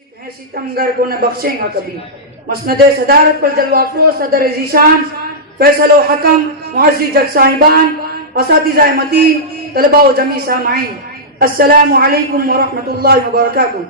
ہے ستمگر کو نہ بخشیں گا کبھی۔ مسند صدارت پر جلوہ افروز صدر ذیشان فیصل و حکم معزز جج صاحبان اساتذہ متین طلباء و جمیع سامعین، السلام علیکم ورحمۃ اللہ وبرکاتہ۔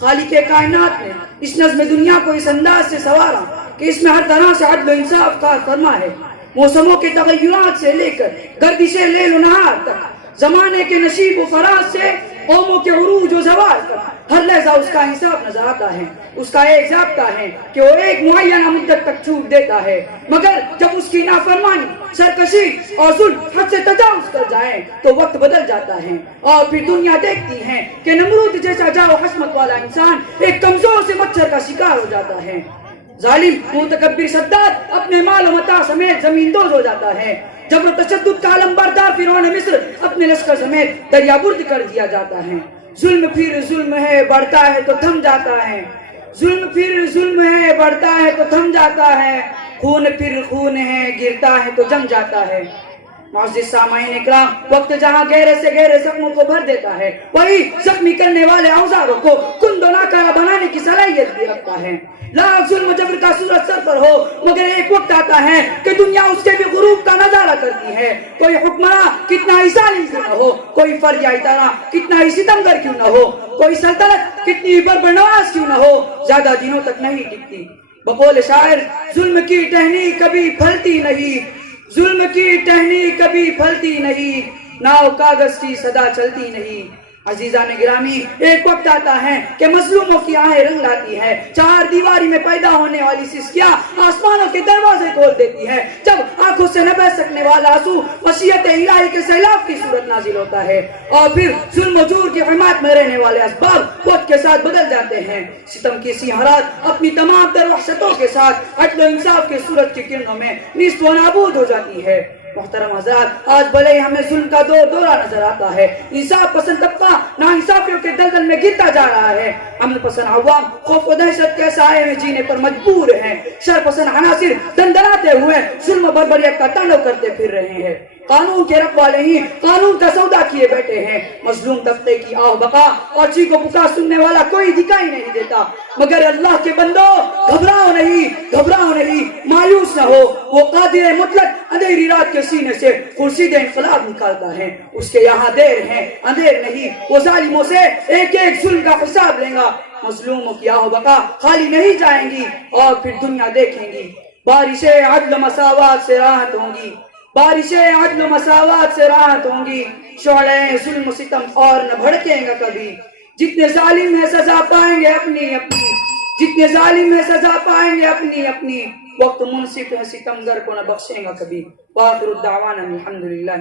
خالق کائنات نے اس نظم دنیا کو اس انداز سے سوارا کہ اس میں ہر طرح سے عدل و انصاف کا فرما ہے۔ موسموں کے تغیرات سے لے کر گردش لیل و نہار تک، زمانے کے نشیب و فراز سے قوموں کے عروج و زوال تک، ہر لحظہ اس کا انصاف نظر آتا ہے۔ اس کا ایک ضابطہ ہے کہ وہ ایک معینہ مدت تک چھوٹ دیتا ہے، مگر جب اس کی نافرمانی، سرکشی اور ظلم حد سے تجاوز کر جائیں تو وقت بدل جاتا ہے، اور پھر دنیا دیکھتی ہے کہ نمرود جیسا جاؤ حشمت والا انسان ایک کمزور سے مچھر کا شکار ہو جاتا ہے۔ ظالم متکبر صداد اپنے مال و متاع سمیت زمین دوز ہو جاتا ہے۔ جبر و تشدد کا علم بردار فرعون مصر اپنے لشکر سمیت دریا برد کر دیا جاتا ہے۔ ظلم پھر ظلم ہے، بڑھتا ہے تو تھم جاتا ہے۔ ظلم پھر ظلم ہے، بڑھتا ہے تو تھم جاتا ہے۔ خون پھر خون ہے، گرتا ہے تو جم جاتا ہے۔ معزز سامعین اکرام، وقت جہاں گہرے سے گہرے زخموں کو بھر دیتا ہے، وہی زخمی کرنے والے اوزاروں کو کند و ناکارہ بنانے کی صلاحیت بھی رکھتا ہے۔ لاکھ ظلم جبر کا سورج سر پر ہو، مگر ایک وقت آتا ہے کہ دنیا اس کے بھی غروب کا نظارہ کرتی ہے۔ کوئی حکمراں کتنا ہی ظالم کیوں نہ ہو، کوئی فرد یا ادارہ کتنا ہی ستمگر کیوں نہ ہو، کوئی سلطنت کتنی بربرنواز کیوں نہ ہو، زیادہ دنوں تک نہیں ٹکتی۔ بقول شاعر، ظلم کی ٹہنی کبھی پھلتی نہیں، ظلم کی ٹہنی کبھی پھلتی نہیں، ناؤ کاغذ کی صدا چلتی نہیں۔ عزیزان گرامی، ایک وقت آتا ہے کہ مظلوموں کی آہیں رنگ لاتی ہے، چار دیواری میں پیدا ہونے والی سسکیاں آسمانوں کے دروازے کھول دیتی ہے، جب آنکھوں سے نہ بہ سکنے والا آنسو مشیت الہی کے سیلاب کی صورت نازل ہوتا ہے، اور پھر ظلم و جور کی حمایت میں رہنے والے اسباب وقت کے ساتھ بدل جاتے ہیں۔ ستم کی سیاحت اپنی تمام تر وحشتوں کے ساتھ عدل و انصاف کے سورج کی کرنوں میں نیست و نابود ہو جاتی ہے۔ محترم حضرات، آج بھلے ہی ہمیں ظلم کا دورہ نظر آتا ہے، انصاف پسند طبقہ ناانصافیوں کے دلدل میں گرتا جا رہا ہے، امن پسند عوام خوف و دہشت کے سائے میں جینے پر مجبور ہیں، شر پسند عناصر دندناتے ہوئے ظلم و بربریت کا تانڈو کرتے پھر رہے ہیں، قانون کے رکھوالے ہی قانون کا سودا کیے بیٹھے ہیں، مظلوم طبقے کی آہ بقا اور چیخ و پکار سننے والا کوئی دکھائی نہیں دیتا، مگر اللہ کے بندو گھبراؤ نہیں، مایوس نہ ہو، وہ قادر مطلق اندھیری رات کے سینے سے خورشید انقلاب نکالتا ہے، اس کے یہاں دیر ہے اندھیر نہیں، وہ ظالموں سے ایک ایک ظلم کا حساب لیں گا، مظلوموں کی آہ بقا خالی نہیں جائیں گی، اور پھر دنیا دیکھیں گی بارشیں عدل و مساوات سے راحت ہوں گی، بارشیں عدل و مساوات سے راحت ہوں گی، شعلیں ظلم و ستم اور نہ بھڑکیں گا کبھی، جتنے ظالم ہیں سزا پائیں گے اپنی اپنی، جتنے ظالم ہیں سزا پائیں گے اپنی اپنی، وقت منصف ہے ستمگر کو نہ بخشیں گا کبھی۔ وآخر الدعوانا الحمدللہ۔